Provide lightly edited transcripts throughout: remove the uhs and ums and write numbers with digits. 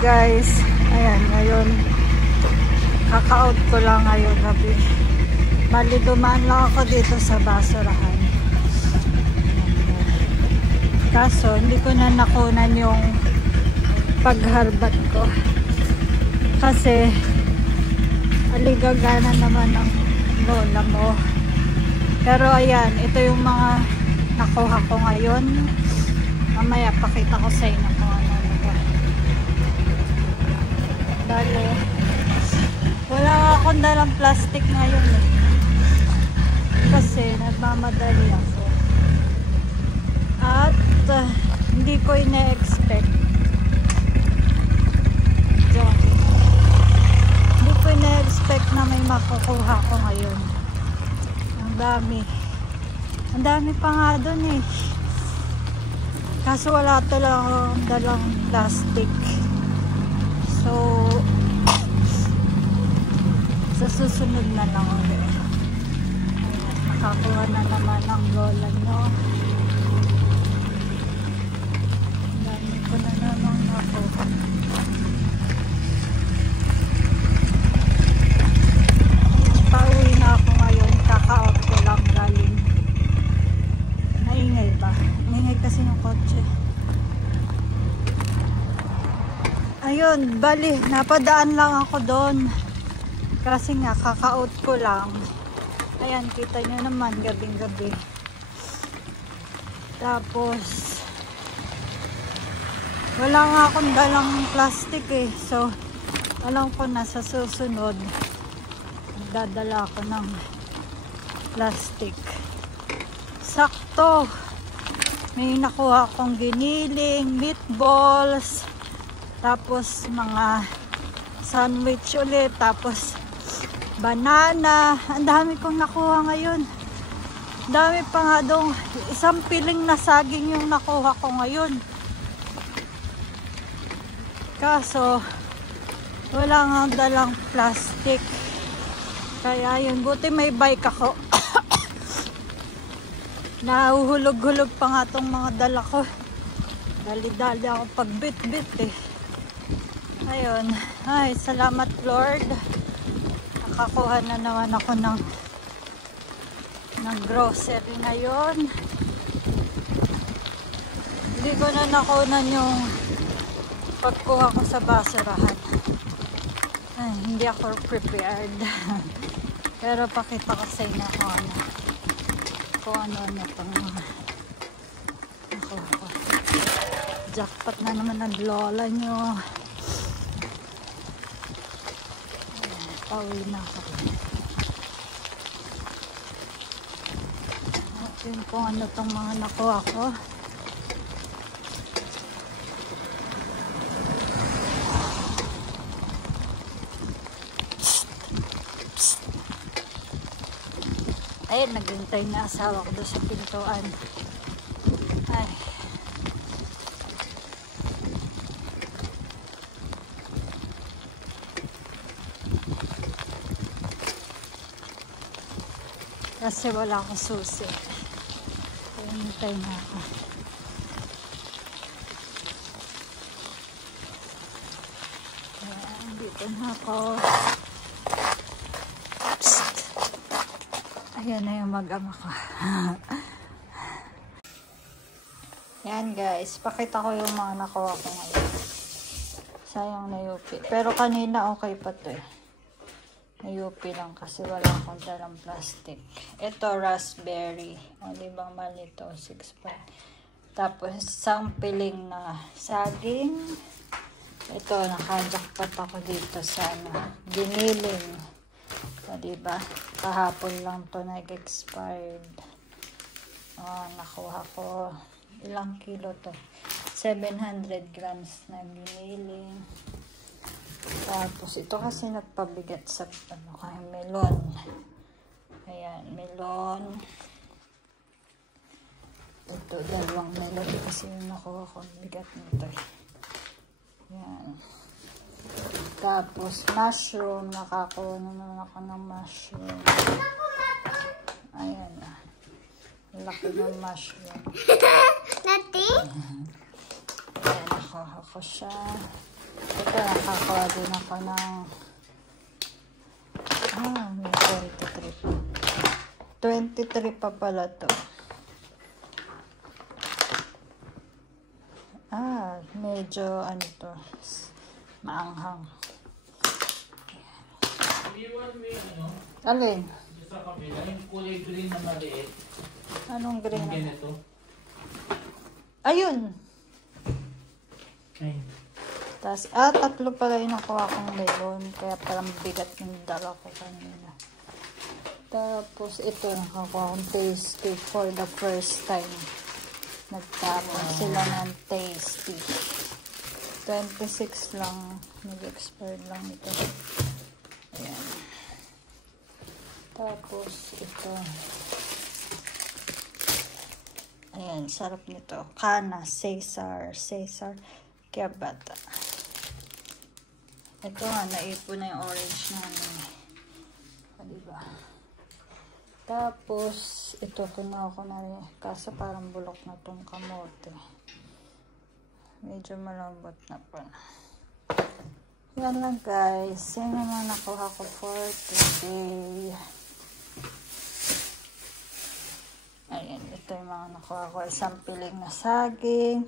guys, ayan, ngayon kaka-out ko lang ngayon gabi. Bali dumaan lang ako dito sa basurahan, kaso hindi ko na nakunan yung pagharbat ko kasi aligagana naman ang lola mo. Pero ayan, ito yung mga nakuha ko ngayon. Mamaya pakita ko sa inyo kung ano ba. Dali, wala akong dalang plastic ngayon eh, kasi nagmamadali ako at hindi ko ina-expect. Hindi ko ina-expect na may makukuha ko ngayon. Ang dami pa nga dun eh, kaso wala talagang dalang plastic. So sa susunod na lang ulit. Ayan, nakakuha na naman ang lola nyo. Ang dami ko na naman nakuha. Pauwi na ako ngayon, kaka-out ko lang galing. Naingay ba? Naingay kasi ng kotse. Ayun, bali, napadaan lang ako doon. Kasi nga, kaka-out ko lang. Ayan, kita nyo naman, gabing-gabi. Tapos, wala nga akong dalang plastic eh. So, alam ko na sa susunod, dadala ako ng plastic. Sakto! May nakuha akong giniling, meatballs, tapos mga sandwich ulit, tapos banana. Ang dami kong nakuha ngayon. Dami pa nga dong, isang piling na saging yung nakuha ko ngayon. Kaso wala nga dalang plastic. Kaya yun, buti may bike ako. Nahuhulog-hulog pa nga tong mga dala ko. Dali-dali ako pagbit-bit eh. Ayun, ay salamat Lord, nakakuha na naman ako ng grocery ngayon. Hindi ko na nakunan yung pagkuha ko sa basurahan. Ay, hindi ako prepared. Pero pakita ko sa inyo kung ano itong nakuha ko. Jackpot na naman ang lola nyo. Pauwi na ako. At yun kung ano itong mga nakuha ko. Ayun, naghintay na asawa ko doon sa pintuan. Ay. Kasi wala akong susi. Hintay na ako. Ayan, dito na ako. Psst. Ayan na yung mag-ama ko. Yan guys, pakita ko yung mga nakuha ko ngayon. Sayang na yupi. Pero kanina okay pa to eh. Nayupi lang kasi wala akong dalang plastic. Ito, raspberry. O, diba mali ito? 6 pa. Tapos, isang piling na saging. Ito, nakajackpot ako dito sa giniling. O, diba? Kahapon lang to nag-expired. O, nakuha ko. Ilang kilo to? 700 grams na giniling. Tapos ito kasi nagpabigat sa kay melon. Ayan, melon. Ito, dalawang melon kasi yung nakuha ko. Bigat nito. Ayan. Tapos mushroom. Nakakuha naman ako ng mushroom. Ayan. Laki ng mushroom. Nati? Ayan, nakuha ko siya. Ito, nakakuha din ako ng may 23 pa. 23 pa pala to. Medyo ano to, maanghang. Alin? Sa kabila, yung kulay green na maliit. Anong green? Yung ganito. Ayun! Ay. Tapos, tatlo pala yung nakuha kong melon. Kaya parang bigat yung dala ko kanina. Tapos, ito nakakuha kong tasty for the first time. Nagtapon sila ng tasty. 26 lang. Nag-expired lang ito. Ayan. Tapos, ito. Ayan, sarap nito. Kana, Cesar. Kaya bata. Ito nga, naipon na yung orange na ano. Diba? Tapos, ito, kinuha ko na rin. Kaso parang bulok na tong kamote. Medyo malambot na pa. Yan lang guys. Yan naman nakuha ko for today. Ayan, ito yung mga nakuha ko. Isang piling na saging.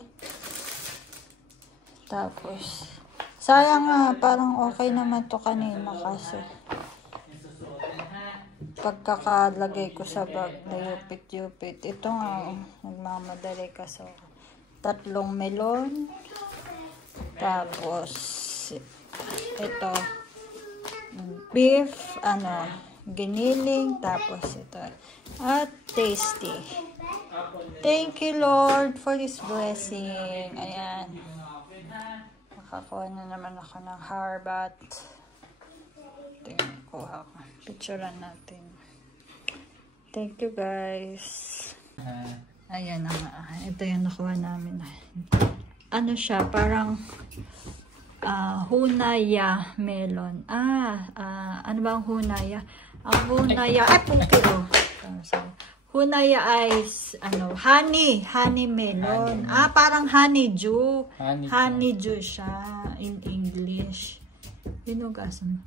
Tapos, sayang nga, parang okay naman to kanina kasi pagkakalagay ko sa bag na yupit-yupit. Ito nga, nagmamadali kasi 3 melon. Tapos, ito, beef, giniling. Tapos ito, at tasty. Thank you Lord for this blessing. Ayan. Makakuha na naman ako ng harbat. Ito yung kuha ko. Picturean natin. Thank you guys. Ayan na nga. Ito yung nakuha namin. Ano siya? Parang hunaya melon. Ano ba ang hunaya? Ang hunaya, pungkilo. Hunaya is, honey melon. Parang honeydew. Honeydew siya in English. Binugasan mo.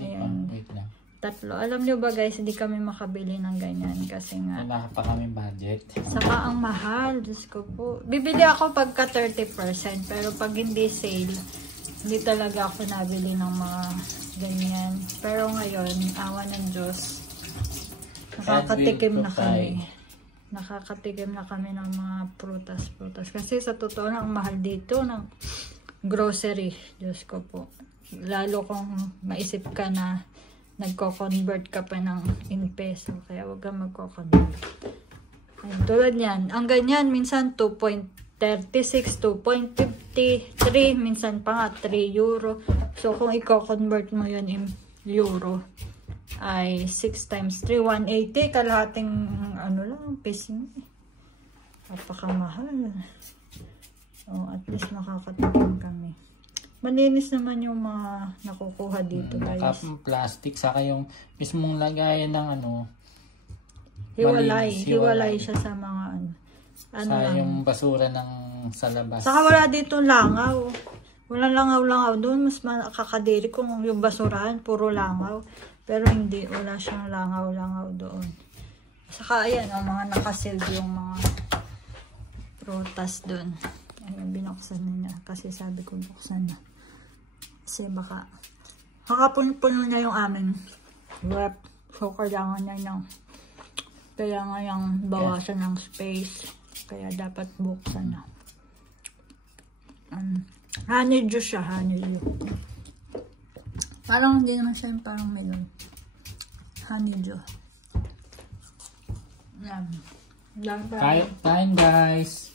Ayan. Wait lang. 3. Alam nyo ba guys, hindi kami makabili ng ganyan kasi nga wala pa kami budget. Saka ang mahal, Diyos ko po. Bibili ako pagka 30%, pero pag hindi sale, hindi talaga ako nabili ng mga ganyan. Pero ngayon, awa ng Diyos, nakakatikim na kami. Nakakatikim na kami ng mga prutas. Kasi sa totoo lang, mahal dito ng grocery. Diyos ko po. Lalo kung maisip ka na nagko-convert ka pa ng in peso. Kaya wag kang magko-convert. Tulad yan. Ang ganyan, minsan 2.36, 2.53, minsan pa nga 3 euro. So, kung i-convert mo yun in euro, ay 6 times 3, 180. Kalahating, lang, piso. Napakamahal. At least makakatipid kami. Malinis naman yung mga nakukuha dito guys. Naka-plastic, saka yung mismong lagayan ng Hiwalay siya sa mga sa yung basura ng sa labas. Saka wala dito langaw. Wala langaw doon. Mas makakadiri kung yung basurahan, puro langaw. Pero hindi, wala siyang langaw doon. Saka ayan, mga nakasildo yung mga prutas doon. Ayun, binuksan na niya. Kasi sabi ko buksan na. Kasi baka puno na yung aming rep. So, kailangan niya yung bawasan ng space. Kaya dapat buksan na. Honeydew siya, honeydew. Parang hindi naman siya yung parang melon. Honeydew. Yan. Kain guys.